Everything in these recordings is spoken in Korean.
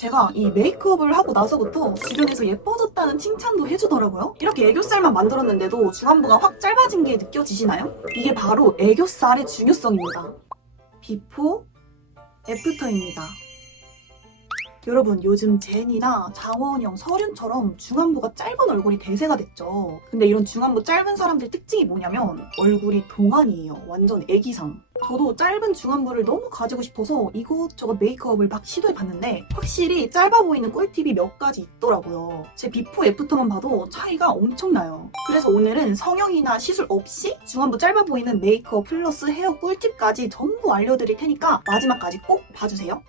제가 이 메이크업을 하고 나서부터 주변에서 예뻐졌다는 칭찬도 해주더라고요. 이렇게 애교살만 만들었는데도 중안부가 확 짧아진 게 느껴지시나요? 이게 바로 애교살의 중요성입니다. 비포, 애프터입니다. 여러분 요즘 제니나 장원영, 설윤처럼 중안부가 짧은 얼굴이 대세가 됐죠. 근데 이런 중안부 짧은 사람들 특징이 뭐냐면 얼굴이 동안이에요. 완전 애기상. 저도 짧은 중안부를 너무 가지고 싶어서 이것저것 메이크업을 막 시도해봤는데 확실히 짧아 보이는 꿀팁이 몇 가지 있더라고요. 제 비포 애프터만 봐도 차이가 엄청나요. 그래서 오늘은 성형이나 시술 없이 중안부 짧아 보이는 메이크업 플러스 헤어 꿀팁까지 전부 알려드릴 테니까 마지막까지 꼭 봐주세요.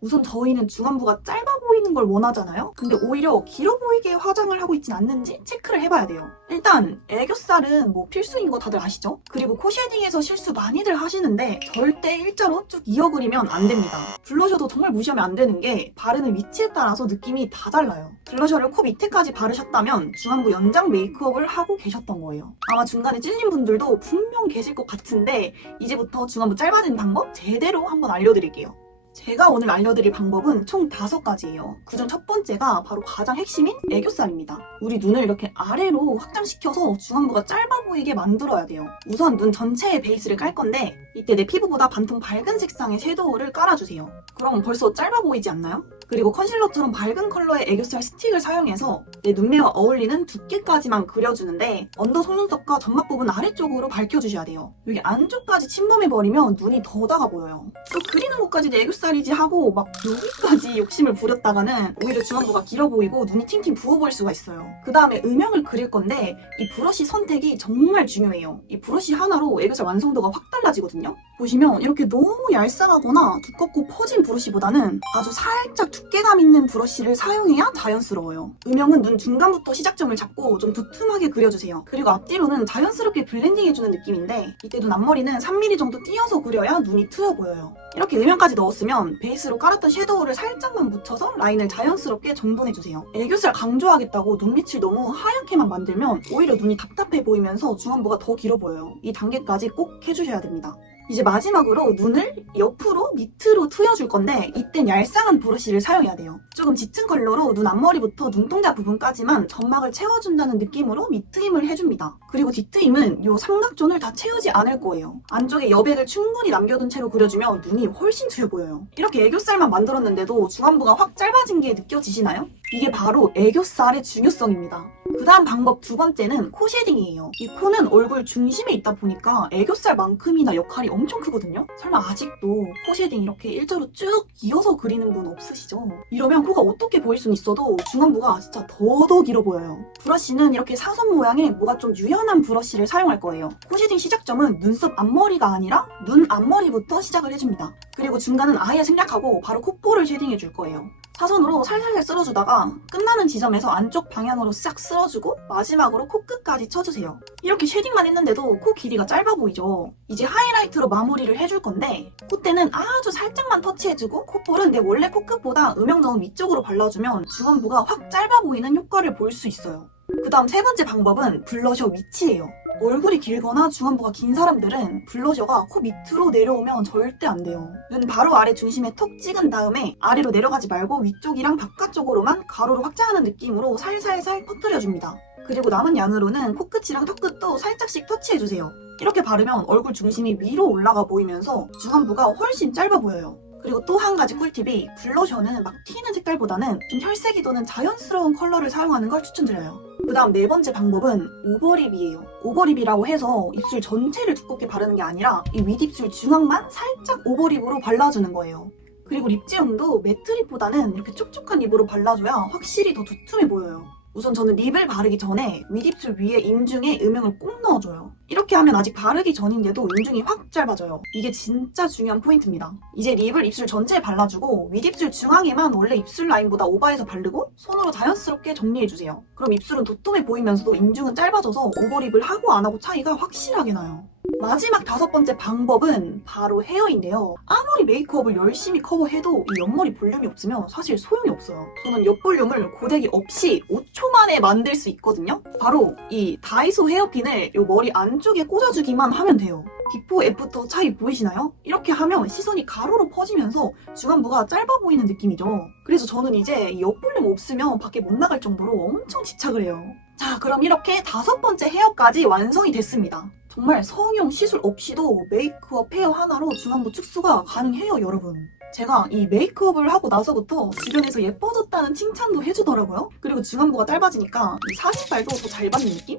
우선 저희는 중안부가 짧아 보이는 걸 원하잖아요? 근데 오히려 길어 보이게 화장을 하고 있진 않는지 체크를 해봐야 돼요. 일단 애교살은 뭐 필수인 거 다들 아시죠? 그리고 코 쉐딩에서 실수 많이들 하시는데 절대 일자로 쭉 이어 그리면 안 됩니다. 블러셔도 정말 무시하면 안 되는 게 바르는 위치에 따라서 느낌이 다 달라요. 블러셔를 코 밑에까지 바르셨다면 중안부 연장 메이크업을 하고 계셨던 거예요. 아마 중간에 찔린 분들도 분명 계실 것 같은데 이제부터 중안부 짧아지는 방법 제대로 한번 알려드릴게요. 제가 오늘 알려드릴 방법은 총 다섯 가지예요. 그중 첫 번째가 바로 가장 핵심인 애교살입니다. 우리 눈을 이렇게 아래로 확장시켜서 중안부가 짧아 보이게 만들어야 돼요. 우선 눈 전체에 베이스를 깔 건데 이때 내 피부보다 반통 밝은 색상의 섀도우를 깔아주세요. 그럼 벌써 짧아 보이지 않나요? 그리고 컨실러처럼 밝은 컬러의 애교살 스틱을 사용해서 내 눈매와 어울리는 두께까지만 그려주는데 언더 속눈썹과 점막 부분 아래쪽으로 밝혀주셔야 돼요. 여기 안쪽까지 침범해버리면 눈이 더 작아 보여요. 또 그리는 곳까지 내 애교살이지 하고 막 여기까지 욕심을 부렸다가는 오히려 중안부가 길어 보이고 눈이 팅팅 부어 보일 수가 있어요. 그 다음에 음영을 그릴 건데 이 브러쉬 선택이 정말 중요해요. 이 브러쉬 하나로 애교살 완성도가 확 달라지거든요. 보시면 이렇게 너무 얄쌍하거나 두껍고 퍼진 브러쉬보다는 아주 살짝 두께감 있는 브러쉬를 사용해야 자연스러워요. 음영은 눈 중간부터 시작점을 잡고 좀 두툼하게 그려주세요. 그리고 앞뒤로는 자연스럽게 블렌딩해주는 느낌인데 이때 눈 앞머리는 3mm 정도 띄어서 그려야 눈이 트여 보여요. 이렇게 음영까지 넣었으면 베이스로 깔았던 섀도우를 살짝만 묻혀서 라인을 자연스럽게 정돈해주세요. 애교살 강조하겠다고 눈빛을 너무 하얗게만 만들면 오히려 눈이 답답해 보이면서 중안부가 더 길어 보여요. 이 단계까지 꼭 해주셔야 됩니다. 이제 마지막으로 눈을 옆으로 밑으로 트여줄 건데 이땐 얄쌍한 브러쉬를 사용해야 돼요. 조금 짙은 컬러로 눈 앞머리부터 눈동자 부분까지만 점막을 채워준다는 느낌으로 밑트임을 해줍니다. 그리고 뒷트임은 이 삼각존을 다 채우지 않을 거예요. 안쪽에 여백을 충분히 남겨둔 채로 그려주면 눈이 훨씬 트여 보여요. 이렇게 애교살만 만들었는데도 중안부가 확 짧아진 게 느껴지시나요? 이게 바로 애교살의 중요성입니다. 그 다음 방법 두 번째는 코 쉐딩이에요. 이 코는 얼굴 중심에 있다 보니까 애교살만큼이나 역할이 엄청 크거든요? 설마 아직도 코 쉐딩 이렇게 일자로 쭉 이어서 그리는 분 없으시죠? 이러면 코가 어떻게 보일 순 있어도 중안부가 진짜 더더 길어 보여요. 브러쉬는 이렇게 사선 모양의 뭐가 좀 유연한 브러쉬를 사용할 거예요. 코 쉐딩 시작점은 눈썹 앞머리가 아니라 눈 앞머리부터 시작을 해줍니다. 그리고 중간은 아예 생략하고 바로 콧볼을 쉐딩해 줄 거예요. 사선으로 살살살 쓸어주다가 끝나는 지점에서 안쪽 방향으로 싹 쓸어주고 마지막으로 코끝까지 쳐주세요. 이렇게 쉐딩만 했는데도 코 길이가 짧아 보이죠? 이제 하이라이트로 마무리를 해줄 건데 콧대는 아주 살짝만 터치해주고 콧볼은 내 원래 코끝보다 음영 넣은 위쪽으로 발라주면 중안부가 확 짧아 보이는 효과를 볼 수 있어요. 그 다음 세 번째 방법은 블러셔 위치예요. 얼굴이 길거나 중안부가 긴 사람들은 블러셔가 코 밑으로 내려오면 절대 안 돼요. 눈 바로 아래 중심에 톡 찍은 다음에 아래로 내려가지 말고 위쪽이랑 바깥쪽으로만 가로로 확장하는 느낌으로 살살살 퍼뜨려줍니다. 그리고 남은 양으로는 코끝이랑 턱끝도 살짝씩 터치해주세요. 이렇게 바르면 얼굴 중심이 위로 올라가 보이면서 중안부가 훨씬 짧아 보여요. 그리고 또 한 가지 꿀팁이 블러셔는 막 튀는 색깔보다는 좀 혈색이 도는 자연스러운 컬러를 사용하는 걸 추천드려요. 그 다음 네 번째 방법은 오버립이에요. 오버립이라고 해서 입술 전체를 두껍게 바르는 게 아니라 이 윗입술 중앙만 살짝 오버립으로 발라주는 거예요. 그리고 립 제형도 매트 립보다는 이렇게 촉촉한 립으로 발라줘야 확실히 더 두툼해 보여요. 우선 저는 립을 바르기 전에 윗입술 위에 인중에 음영을 꼭 넣어줘요. 이렇게 하면 아직 바르기 전인데도 인중이 확 짧아져요. 이게 진짜 중요한 포인트입니다. 이제 립을 입술 전체에 발라주고 윗입술 중앙에만 원래 입술 라인보다 오버해서 바르고 손으로 자연스럽게 정리해주세요. 그럼 입술은 도톰해 보이면서도 인중은 짧아져서 오버립을 하고 안 하고 차이가 확실하게 나요. 마지막 다섯 번째 방법은 바로 헤어인데요. 아무리 메이크업을 열심히 커버해도 이 옆머리 볼륨이 없으면 사실 소용이 없어요. 저는 옆볼륨을 고데기 없이 5초 만에 만들 수 있거든요. 바로 이 다이소 헤어핀을 이 머리 안쪽에 꽂아주기만 하면 돼요. 비포 애프터 차이 보이시나요? 이렇게 하면 시선이 가로로 퍼지면서 중안부가 짧아 보이는 느낌이죠. 그래서 저는 이제 이 옆볼륨 없으면 밖에 못 나갈 정도로 엄청 집착을 해요. 자, 그럼 이렇게 다섯 번째 헤어까지 완성이 됐습니다. 정말 성형 시술 없이도 메이크업 헤어 하나로 중안부 축소가 가능해요, 여러분. 제가 이 메이크업을 하고 나서부터 주변에서 예뻐졌다는 칭찬도 해주더라고요. 그리고 중안부가 짧아지니까 이 사진빨도 더 잘 받는 느낌?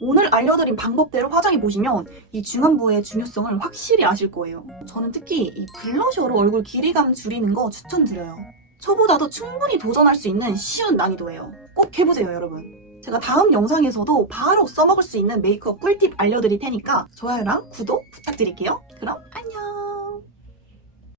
오늘 알려드린 방법대로 화장해 보시면 이 중안부의 중요성을 확실히 아실 거예요. 저는 특히 이 블러셔로 얼굴 길이감 줄이는 거 추천드려요. 저보다도 충분히 도전할 수 있는 쉬운 난이도예요. 꼭 해보세요, 여러분. 제가 다음 영상에서도 바로 써먹을 수 있는 메이크업 꿀팁 알려드릴 테니까 좋아요랑 구독 부탁드릴게요. 그럼 안녕!